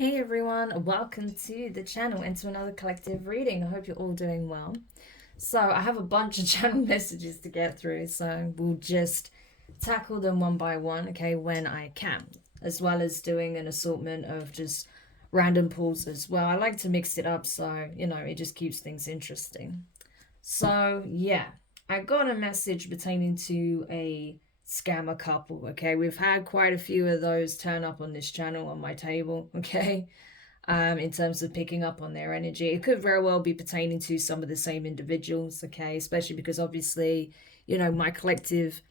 Hey everyone, welcome to the channel and to another collective reading. I hope you're all doing well. So I have a bunch of channel messages to get through, so we'll just tackle them one by one, okay, when I can, as well as doing an assortment of just random pulls as well. I like to mix it up so, it just keeps things interesting. So yeah, I got a message pertaining to a scammer couple. Okay, we've had quite a few of those turn up on this channel on my table. Okay, in terms of picking up on their energy, it could very well be pertaining to some of the same individuals. Okay, especially because obviously, my collective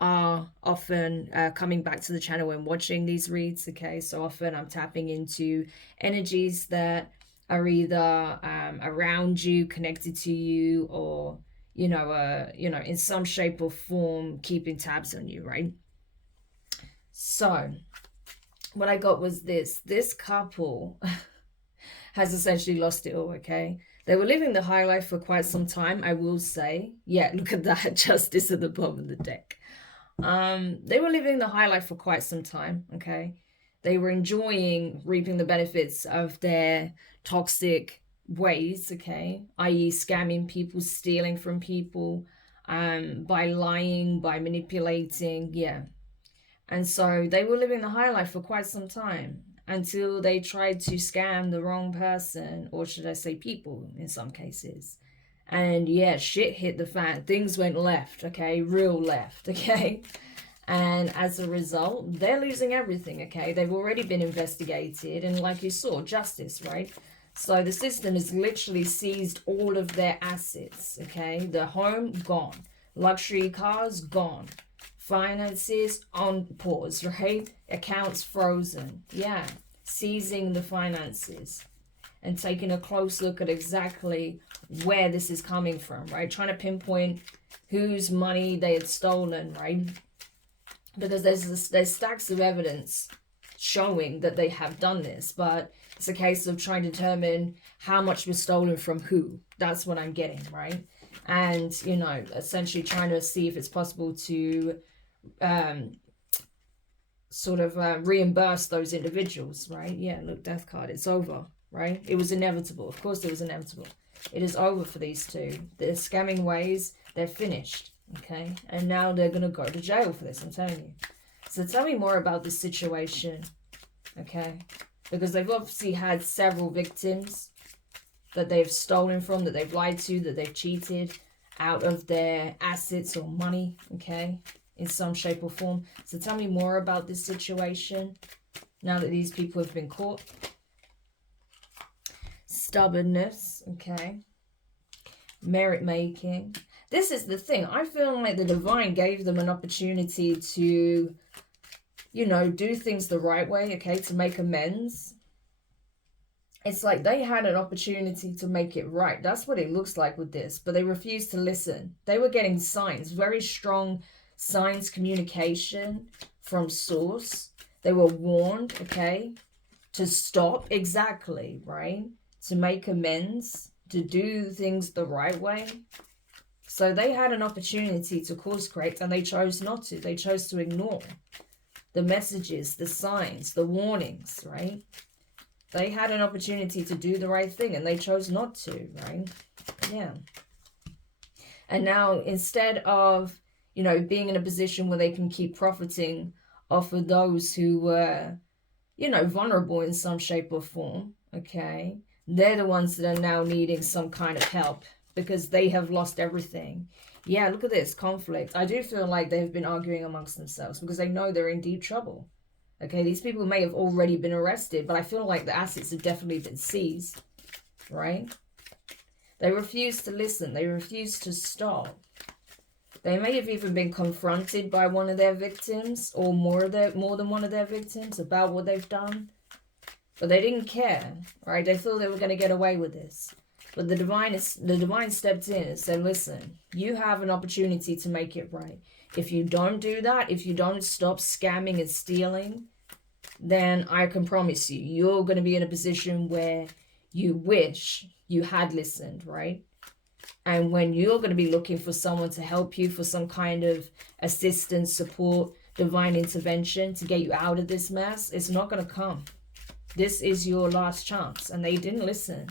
are often coming back to the channel and watching these reads. Okay, so often I'm tapping into energies that are either around you, connected to you, or in some shape or form keeping tabs on you, right? So what I got was this couple has essentially lost it all. Okay, they were living the high life for quite some time, I will say. Yeah, look at that justice at the bottom of the deck. They were living the high life for quite some time. Okay, they were enjoying reaping the benefits of their toxic ways. Okay, i.e., scamming people, stealing from people, by lying, by manipulating. Yeah, and so they were living the high life for quite some time until they tried to scam the wrong person, or should I say, people in some cases. And yeah, shit hit the fan. Things went left, okay? Real left, okay? And as a result, they're losing everything, okay? They've already been investigated, and like you saw, justice, right? So the system has literally seized all of their assets, okay? The home, gone. Luxury cars, gone. Finances on pause, right? Accounts frozen. Yeah, seizing the finances and taking a close look at exactly where this is coming from, right? Trying to pinpoint whose money they had stolen, right? Because there's stacks of evidence showing that they have done this, but it's a case of trying to determine how much was stolen from who. That's what I'm getting, right? And, essentially trying to see if it's possible to reimburse those individuals, right? Yeah, look, death card, it's over, right? It was inevitable. Of course it was inevitable. It is over for these two. Their scamming ways, they're finished, okay? And now they're going to go to jail for this, I'm telling you. So tell me more about this situation, okay? Because they've obviously had several victims that they've stolen from, that they've lied to, that they've cheated out of their assets or money, okay? In some shape or form. So tell me more about this situation now that these people have been caught. Stubbornness, okay. Merit making. This is the thing. I feel like the divine gave them an opportunity to, do things the right way, okay, to make amends. It's like they had an opportunity to make it right. That's what it looks like with this, but they refused to listen. They were getting signs, very strong signs, communication from source. They were warned, okay, to stop, exactly, right? To make amends, to do things the right way. So they had an opportunity to course correct and they chose not to. They chose to ignore the messages, the signs, the warnings, right? They had an opportunity to do the right thing and they chose not to, right? Yeah. And now instead of being in a position where they can keep profiting off of those who were, vulnerable in some shape or form, okay? They're the ones that are now needing some kind of help because they have lost everything. Yeah, look at this, conflict. I do feel like they've been arguing amongst themselves because they know they're in deep trouble. Okay, these people may have already been arrested, but I feel like the assets have definitely been seized, right? They refuse to listen. They refuse to stop. They may have even been confronted by one of their victims or more than one of their victims about what they've done. But they didn't care, right? They thought they were going to get away with this. But the divine stepped in and said, listen, you have an opportunity to make it right. If you don't do that, if you don't stop scamming and stealing, then I can promise you, you're going to be in a position where you wish you had listened, right? And when you're going to be looking for someone to help you, for some kind of assistance, support, divine intervention to get you out of this mess, it's not going to come. This is your last chance. And they didn't listen.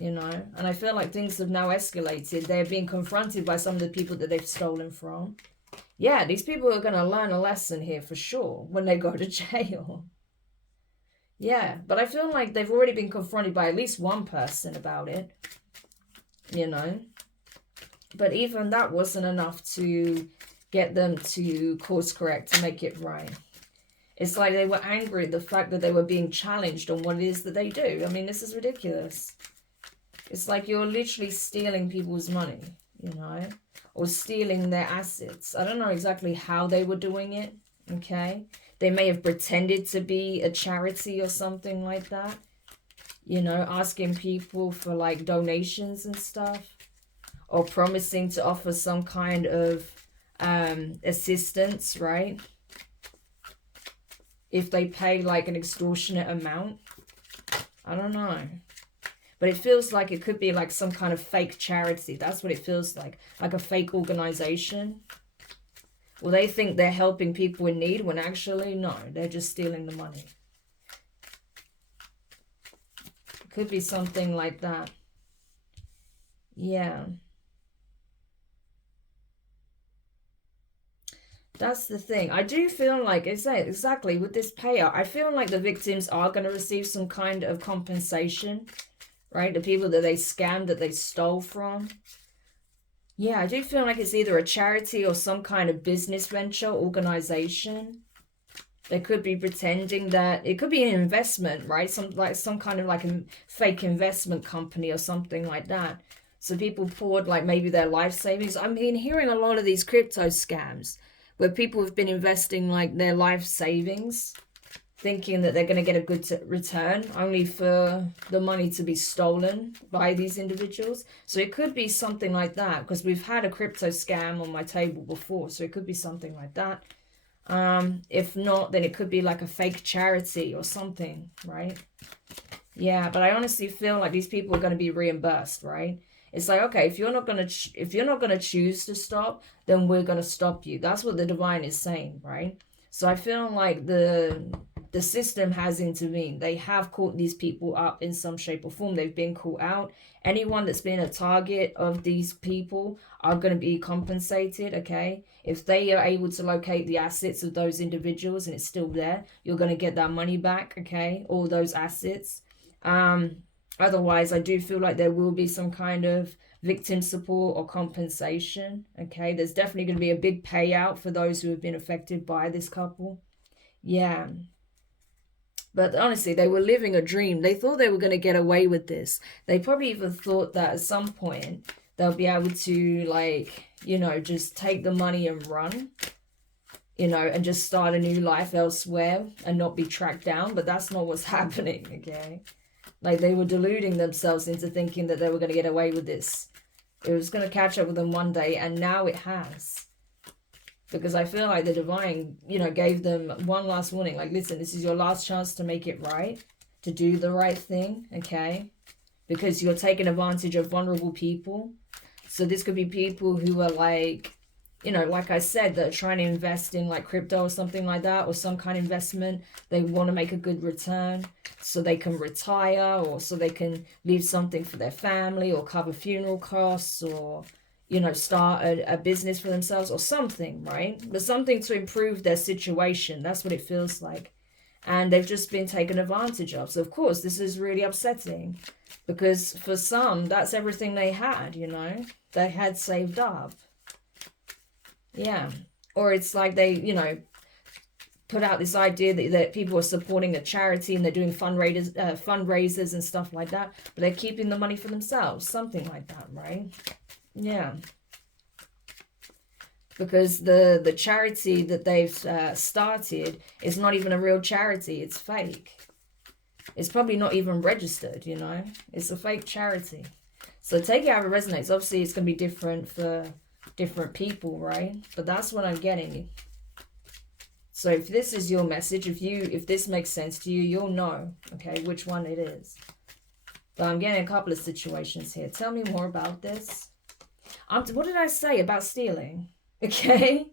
You know, and I feel like things have now escalated. They're being confronted by some of the people that they've stolen from. Yeah, these people are going to learn a lesson here for sure when they go to jail. Yeah, but I feel like they've already been confronted by at least one person about it, you know. But even that wasn't enough to get them to course correct, to make it right. It's like they were angry at the fact that they were being challenged on what it is that they do. I mean, this is ridiculous. It's like you're literally stealing people's money, you know, or stealing their assets. I don't know exactly how they were doing it, okay? They may have pretended to be a charity or something like that, you know, asking people for like donations and stuff, or promising to offer some kind of assistance, right? If they pay like an extortionate amount. I don't know. But it feels like it could be like some kind of fake charity. That's what it feels like a fake organization. Well, they think they're helping people in need when actually, no, they're just stealing the money. It could be something like that. Yeah. That's the thing. I do feel like, exactly, with this payout, I feel like the victims are going to receive some kind of compensation. Right? The people that they scammed, that they stole from. Yeah, I do feel like it's either a charity or some kind of business venture, organization. They could be pretending that it could be an investment, right? Some kind of like a fake investment company or something like that. So people poured like maybe their life savings. I mean, hearing a lot of these crypto scams where people have been investing like their life savings, thinking that they're going to get a good return, only for the money to be stolen by these individuals. So it could be something like that, because we've had a crypto scam on my table before. So it could be something like that. If not, then it could be like a fake charity or something, right? Yeah, but I honestly feel like these people are going to be reimbursed, right? It's like, okay, if you're not going to choose to stop, then we're going to stop you. That's what the divine is saying, right? So I feel like the system has intervened. They have caught these people up in some shape or form. They've been caught out. Anyone that's been a target of these people are going to be compensated, okay? If they are able to locate the assets of those individuals and it's still there, you're going to get that money back, okay? All those assets. Otherwise, I do feel like there will be some kind of victim support or compensation, okay? There's definitely going to be a big payout for those who have been affected by this couple. Yeah. But honestly, they were living a dream. They thought they were going to get away with this. They probably even thought that at some point they'll be able to, like, you know, just take the money and run, you know, and just start a new life elsewhere and not be tracked down. But that's not what's happening, okay? Like, they were deluding themselves into thinking that they were going to get away with this. It was going to catch up with them one day, and now it has. Because I feel like the divine, you know, gave them one last warning. Like, listen, this is your last chance to make it right, to do the right thing, okay? Because you're taking advantage of vulnerable people. So this could be people who are like, you know, like I said, that are trying to invest in like crypto or something like that, or some kind of investment. They want to make a good return so they can retire, or so they can leave something for their family, or cover funeral costs, or, you know, start a business for themselves or something, right? But something to improve their situation. That's what it feels like. And they've just been taken advantage of. So, of course, this is really upsetting. Because for some, that's everything they had, you know. They had saved up. Yeah. Or it's like they, you know, put out this idea that people are supporting a charity and they're doing fundraisers and stuff like that. But they're keeping the money for themselves. Something like that, right? Yeah. Because the charity that they've started is not even a real charity. It's fake. It's probably not even registered, you know. It's a fake charity. So take it how it resonates. Obviously, it's going to be different for different people, right? But that's what I'm getting. So if this is your message, if this makes sense to you, you'll know, okay, which one it is. But I'm getting a couple of situations here. Tell me more about this. What did I say about stealing? Okay.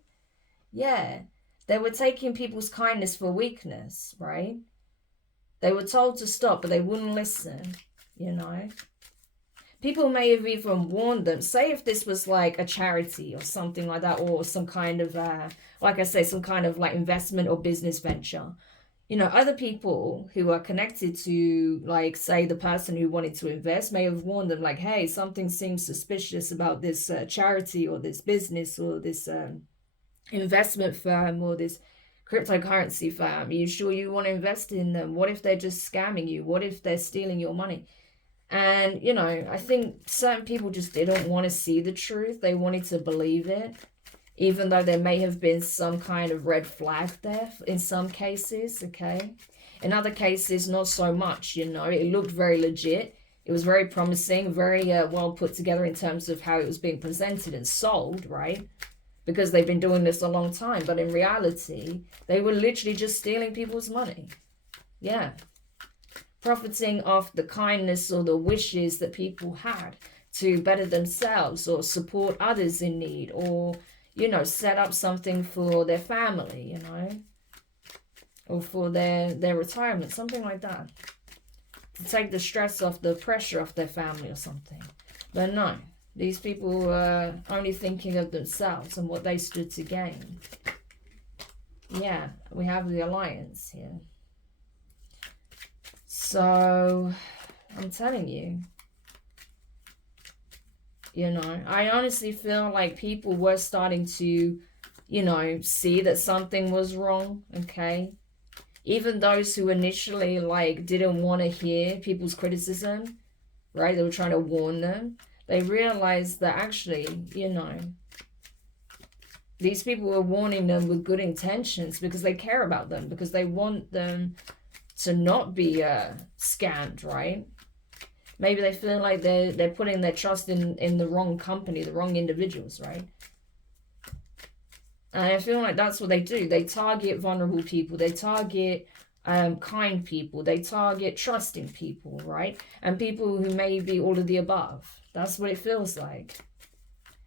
Yeah. They were taking people's kindness for weakness, right? They were told to stop, but they wouldn't listen, you know. People may have even warned them. Say if this was like a charity or something like that, or some kind of, like I say, some kind of like investment or business venture. You know, other people who are connected to, like, say, the person who wanted to invest may have warned them, like, hey, something seems suspicious about this charity or this business or this investment firm or this cryptocurrency firm. Are you sure you want to invest in them? What if they're just scamming you? What if they're stealing your money? And, you know, I think certain people just didn't want to see the truth. They wanted to believe it, even though there may have been some kind of red flag there in some cases, okay? In other cases, not so much, you know. It looked very legit. It was very promising, very well put together in terms of how it was being presented and sold, right? Because they've been doing this a long time. But in reality, they were literally just stealing people's money. Yeah. Profiting off the kindness or the wishes that people had to better themselves or support others in need, or, you know, set up something for their family, you know, or for their retirement, something like that. To take the stress off, the pressure off their family or something. But no, these people were only thinking of themselves and what they stood to gain. Yeah, we have the Alliance here. So, I'm telling you, you know, I honestly feel like people were starting to, you know, see that something was wrong, okay? Even those who initially, like, didn't want to hear people's criticism, right? They were trying to warn them. They realized that actually, you know, these people were warning them with good intentions because they care about them, because they want them to not be scammed, right? Maybe they feel like they're putting their trust in the wrong company, the wrong individuals, right? And I feel like that's what they do. They target vulnerable people. They target kind people. They target trusting people, right? And people who may be all of the above. That's what it feels like.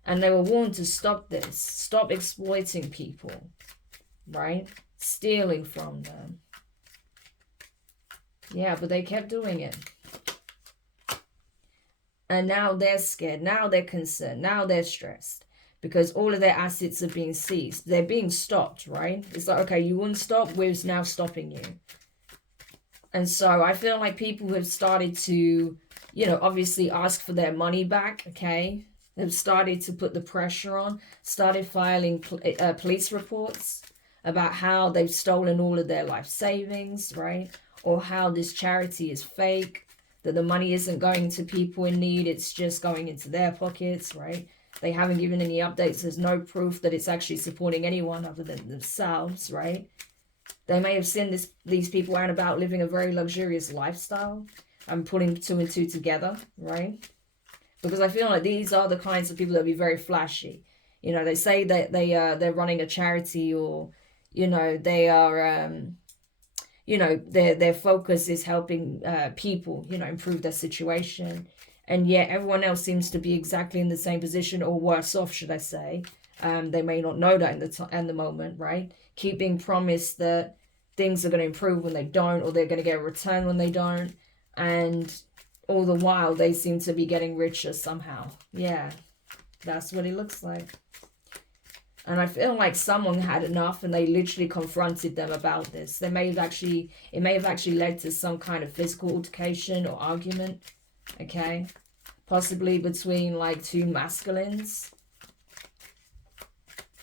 And they were warned to stop this. Stop exploiting people, right? Stealing from them. Yeah, but they kept doing it. And now they're scared. Now they're concerned. Now they're stressed. Because all of their assets are being seized. They're being stopped, right? It's like, okay, you wouldn't stop. We're now stopping you. And so I feel like people have started to, you know, obviously ask for their money back, okay? They've started to put the pressure on. Started filing police reports about how they've stolen all of their life savings, right? Or how this charity is fake, that the money isn't going to people in need, it's just going into their pockets, right? They haven't given any updates. There's no proof that it's actually supporting anyone other than themselves, right? They may have seen these people out about living a very luxurious lifestyle and putting two and two together, right? Because I feel like these are the kinds of people that be very flashy. You know, they say that they're running a charity, or, you know, they are... you know, their focus is helping people, you know, improve their situation. And yet everyone else seems to be exactly in the same position, or worse off, should I say. They may not know that in the moment, right? Keep being promised that things are going to improve when they don't, or they're going to get a return when they don't. And all the while, they seem to be getting richer somehow. Yeah, that's what it looks like. And I feel like someone had enough and they literally confronted them about this. It may have actually led to some kind of physical altercation or argument, okay? Possibly between like two masculines.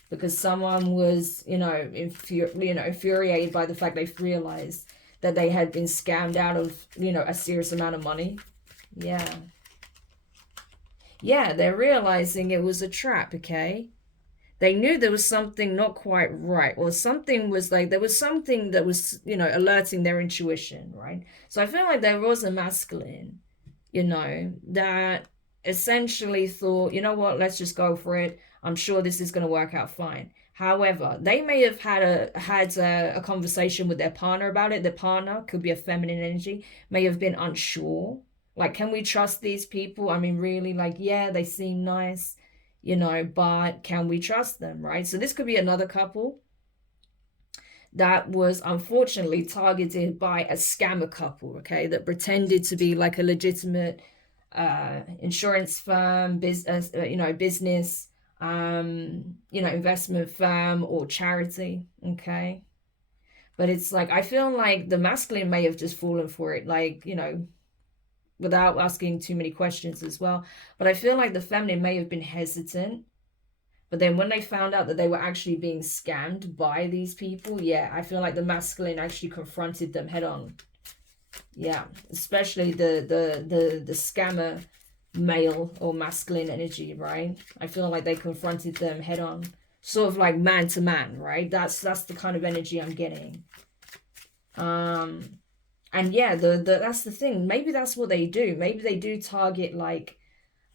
Because someone was, you know, infuriated by the fact they realized that they had been scammed out of, you know, a serious amount of money. Yeah. Yeah, they're realizing it was a trap, okay? They knew there was something not quite right, or something was like, there was something that was, you know, alerting their intuition, right? So I feel like there was a masculine, you know, that essentially thought, you know what, let's just go for it. I'm sure this is going to work out fine. However, they may have had a conversation with their partner about it. Their partner, could be a feminine energy, may have been unsure. Like, can we trust these people? I mean, really, like, yeah, they seem nice, you know, but can we trust them, right? So this could be another couple that was unfortunately targeted by a scammer couple, okay, that pretended to be like a legitimate insurance firm, business, investment firm or charity, okay. But it's like, I feel like the masculine may have just fallen for it, like, without asking too many questions as well. But I feel like the feminine may have been hesitant. But then when they found out that they were actually being scammed by these people, yeah, I feel like the masculine actually confronted them head on. Yeah, especially the scammer male or masculine energy, right? I feel like they confronted them head on, sort of like man to man, right? That's the kind of energy I'm getting. And yeah, that's the thing. Maybe that's what they do. Maybe they do target like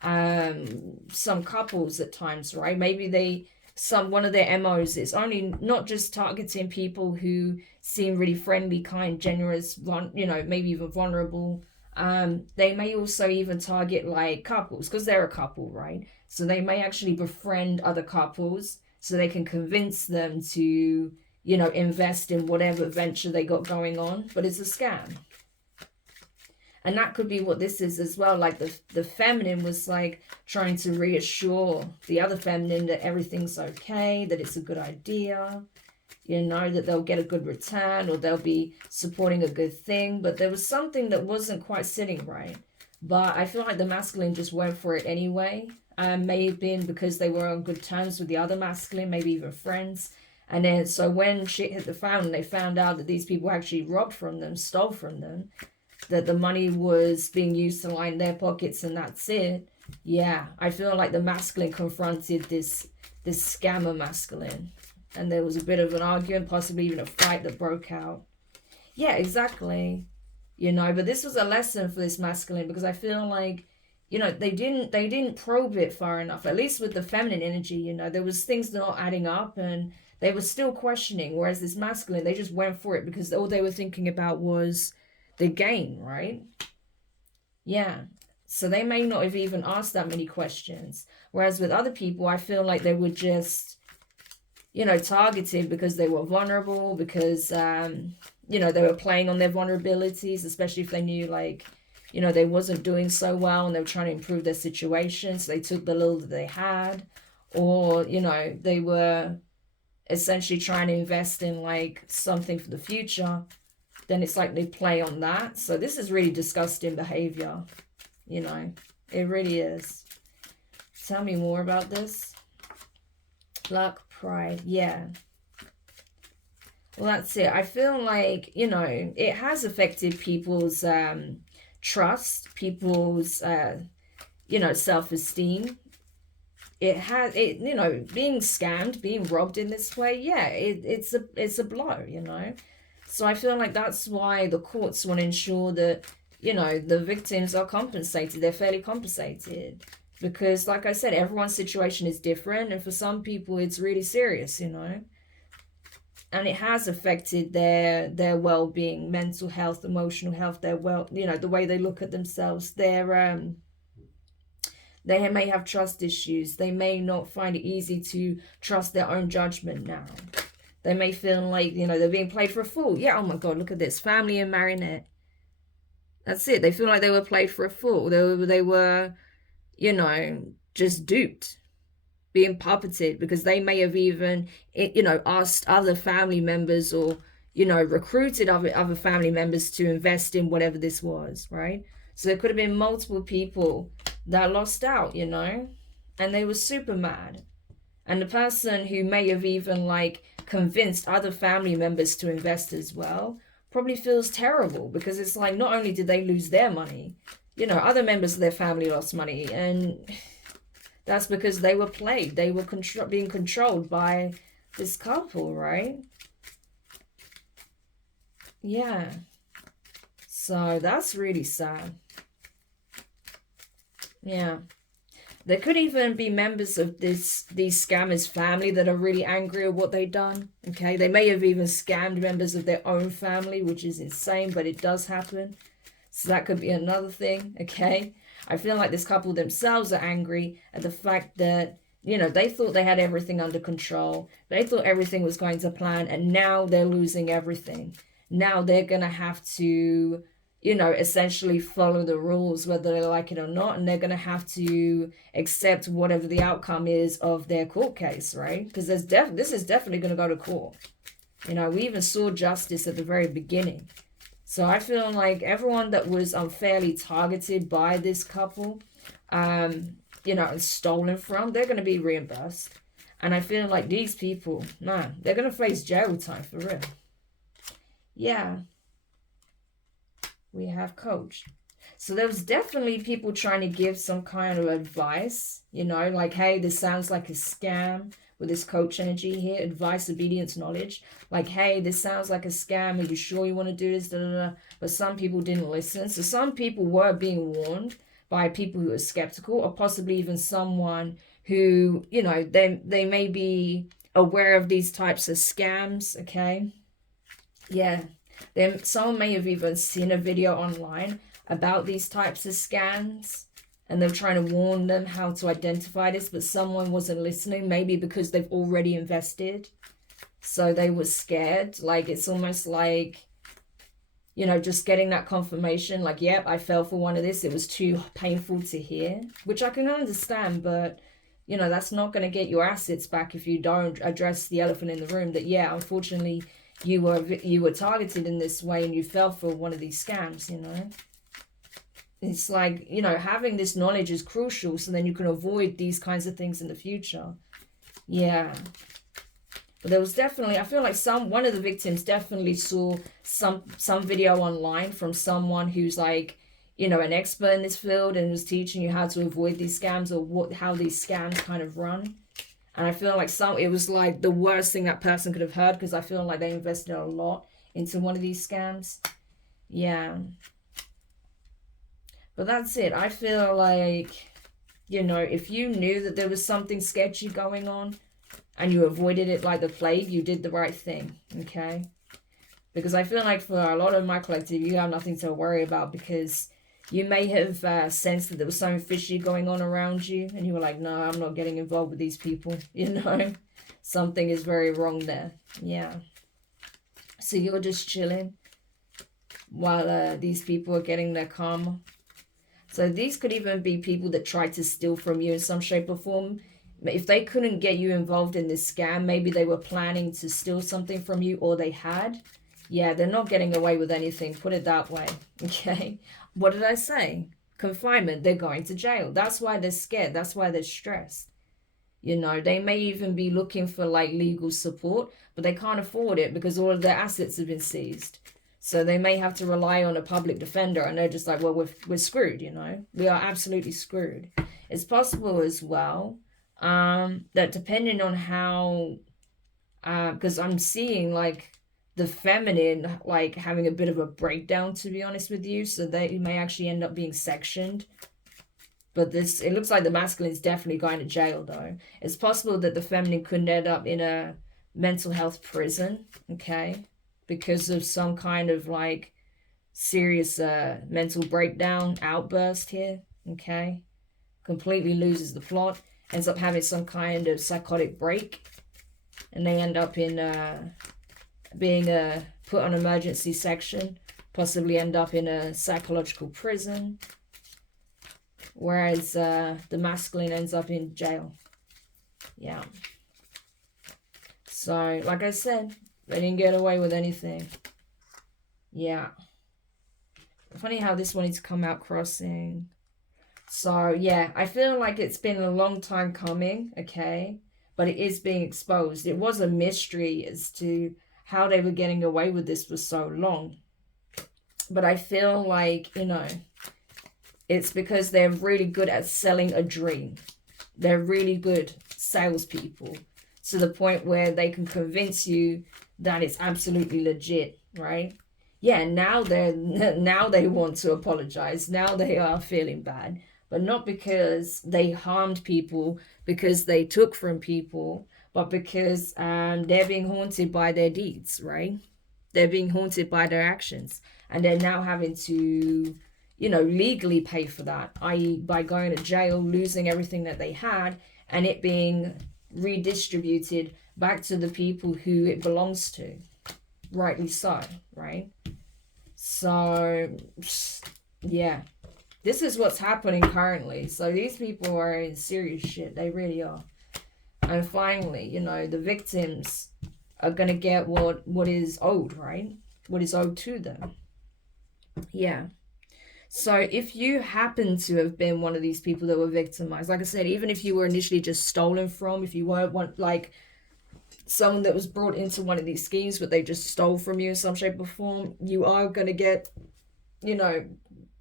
some couples at times, right? Maybe one of their MOs is only not just targeting people who seem really friendly, kind, generous, maybe even vulnerable. They may also even target like couples, because they're a couple, right? So they may actually befriend other couples so they can convince them to, invest in whatever venture they got going on, but it's a scam. And that could be what this is as well. Like the feminine was like trying to reassure the other feminine that everything's okay, that it's a good idea, that they'll get a good return or they'll be supporting a good thing. But there was something that wasn't quite sitting right. But I feel like the masculine just went for it anyway. May have been because they were on good terms with the other masculine, maybe even friends. And then so when shit hit the fan and they found out that these people actually robbed from them, stole from them, that the money was being used to line their pockets and that's it. Yeah, I feel like the masculine confronted this scammer masculine. And there was a bit of an argument, possibly even a fight that broke out. Yeah, exactly. But this was a lesson for this masculine, because I feel like, they didn't probe it far enough, at least with the feminine energy. There was things not adding up and they were still questioning, whereas this masculine, they just went for it because all they were thinking about was the gain, right? Yeah. So they may not have even asked that many questions. Whereas with other people, I feel like they were just, targeted because they were vulnerable, because, they were playing on their vulnerabilities, especially if they knew, like, they wasn't doing so well and they were trying to improve their situation. So they took the little that they had, or, they were essentially trying to invest in like something for the future. Then it's like they play on that. So this is really disgusting behavior. It really is. Tell me more about this. Luck, pride, yeah. Well, that's it. I feel like, it has affected people's trust, people's, self-esteem. Being scammed, being robbed in this way, yeah, it's a blow, So I feel like that's why the courts want to ensure that, the victims are compensated. They're fairly compensated. Because, like I said, everyone's situation is different. And for some people, it's really serious, And it has affected their well-being, mental health, emotional health, the way they look at themselves. They may have trust issues. They may not find it easy to trust their own judgment now. They may feel like, they're being played for a fool. Yeah, oh my God, look at this. Family and marionette. That's it. They feel like they were played for a fool. They were, just duped, being puppeted, because they may have even, asked other family members or, recruited other family members to invest in whatever this was, right? So there could have been multiple people that lost out, and they were super mad. And the person who may have even like convinced other family members to invest as well probably feels terrible, because it's like, not only did they lose their money, other members of their family lost money, and that's because they were played. They were being controlled by this couple, right? Yeah. So that's really sad. Yeah. There could even be members of these scammers' family that are really angry at what they've done. Okay, they may have even scammed members of their own family, which is insane, but it does happen. So that could be another thing. Okay, I feel like this couple themselves are angry at the fact that, you know, they thought they had everything under control. They thought everything was going to plan, and now they're losing everything. Now they're going to have to, you know, essentially follow the rules, whether they like it or not, and they're going to have to accept whatever the outcome is of their court case, right? Because this is definitely going to go to court. You know, we even saw justice at the very beginning. So I feel like everyone that was unfairly targeted by this couple, you know, and stolen from, they're going to be reimbursed. And I feel like these people, man, they're going to face jail time for real. Yeah. We have coach. So there was definitely people trying to give some kind of advice, you know, like, hey, this sounds like a scam with this coach energy here. Advice, obedience, knowledge. Like, hey, this sounds like a scam. Are you sure you want to do this? Da, da, da. But some people didn't listen. So some people were being warned by people who are skeptical, or possibly even someone who, you know, they may be aware of these types of scams, okay? Yeah. Then someone may have even seen a video online about these types of scams, and they're trying to warn them how to identify this, but someone wasn't listening, maybe because they've already invested. So they were scared. Like, it's almost like, you know, just getting that confirmation, like, yep, I fell for one of this. It was too painful to hear, which I can understand, but, you know, that's not going to get your assets back if you don't address the elephant in the room that, yeah, unfortunately, you were targeted in this way and you fell for one of these scams, you know. It's like, you know, having this knowledge is crucial so then you can avoid these kinds of things in the future. Yeah. But there was definitely, I feel like one of the victims definitely saw some video online from someone who's like, you know, an expert in this field and was teaching you how to avoid these scams, or how these scams kind of run. And I feel like it was like the worst thing that person could have heard, because I feel like they invested a lot into one of these scams. Yeah. But that's it. I feel like, you know, if you knew that there was something sketchy going on and you avoided it like the plague, you did the right thing, okay? Because I feel like for a lot of my collective, you have nothing to worry about, because you may have sensed that there was something fishy going on around you, and you were like, no, I'm not getting involved with these people, you know? Something is very wrong there. Yeah. So you're just chilling while these people are getting their karma. So these could even be people that tried to steal from you in some shape or form. If they couldn't get you involved in this scam, maybe they were planning to steal something from you, or they had. Yeah, they're not getting away with anything, put it that way, okay? What did I say? Confinement, they're going to jail. That's why they're scared. That's why they're stressed. You know, they may even be looking for like legal support, but they can't afford it because all of their assets have been seized. So they may have to rely on a public defender, and they're just like, well, we're screwed, you know? We are absolutely screwed. It's possible as well that depending on how, because I'm seeing like the feminine like having a bit of a breakdown, to be honest with you, so they may actually end up being sectioned. But it looks like the masculine is definitely going to jail though. It's possible that the feminine could end up in a mental health prison, okay, because of some kind of like serious mental breakdown outburst here, okay, completely loses the plot, ends up having some kind of psychotic break, and they end up in being put on emergency section, possibly end up in a psychological prison, whereas the masculine ends up in jail. Yeah. So, like I said, they didn't get away with anything. Yeah. Funny how this wanted to come out crossing. So, yeah, I feel like it's been a long time coming, okay? But it is being exposed. It was a mystery as to how they were getting away with this for so long. But I feel like, you know, it's because they're really good at selling a dream. They're really good salespeople, to the point where they can convince you that it's absolutely legit, right? Yeah, now they want to apologize. Now they are feeling bad, but not because they harmed people, because they took from people, but because they're being haunted by their deeds, right? They're being haunted by their actions, and they're now having to, you know, legally pay for that, i.e. by going to jail, losing everything that they had, and it being redistributed back to the people who it belongs to. Rightly so, right? So, yeah. This is what's happening currently. So these people are in serious shit. They really are. And finally, you know, the victims are going to get what is owed, right? What is owed to them. Yeah. So if you happen to have been one of these people that were victimized, like I said, even if you were initially just stolen from, if you weren't one, like someone that was brought into one of these schemes, but they just stole from you in some shape or form, you are going to get, you know,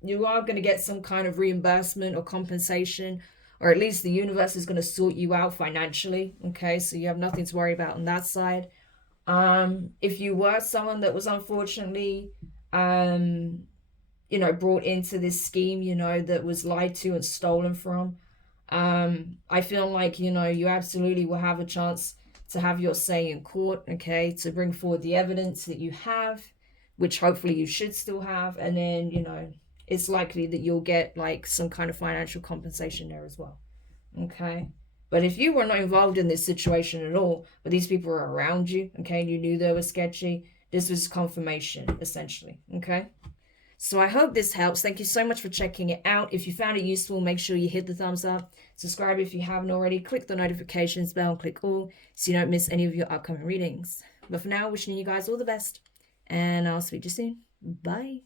you are going to get some kind of reimbursement or compensation, or at least the universe is going to sort you out financially. Okay, so you have nothing to worry about on that side. If you were someone that was unfortunately, you know, brought into this scheme, you know, that was lied to and stolen from, I feel like, you know, you absolutely will have a chance to have your say in court, okay, to bring forward the evidence that you have, which hopefully you should still have, and then, you know, it's likely that you'll get like some kind of financial compensation there as well, okay? But if you were not involved in this situation at all, but these people were around you, okay, and you knew they were sketchy, this was confirmation, essentially, okay? So I hope this helps. Thank you so much for checking it out. If you found it useful, make sure you hit the thumbs up. Subscribe if you haven't already. Click the notifications bell and click all so you don't miss any of your upcoming readings. But for now, wishing you guys all the best. And I'll speak to you soon. Bye.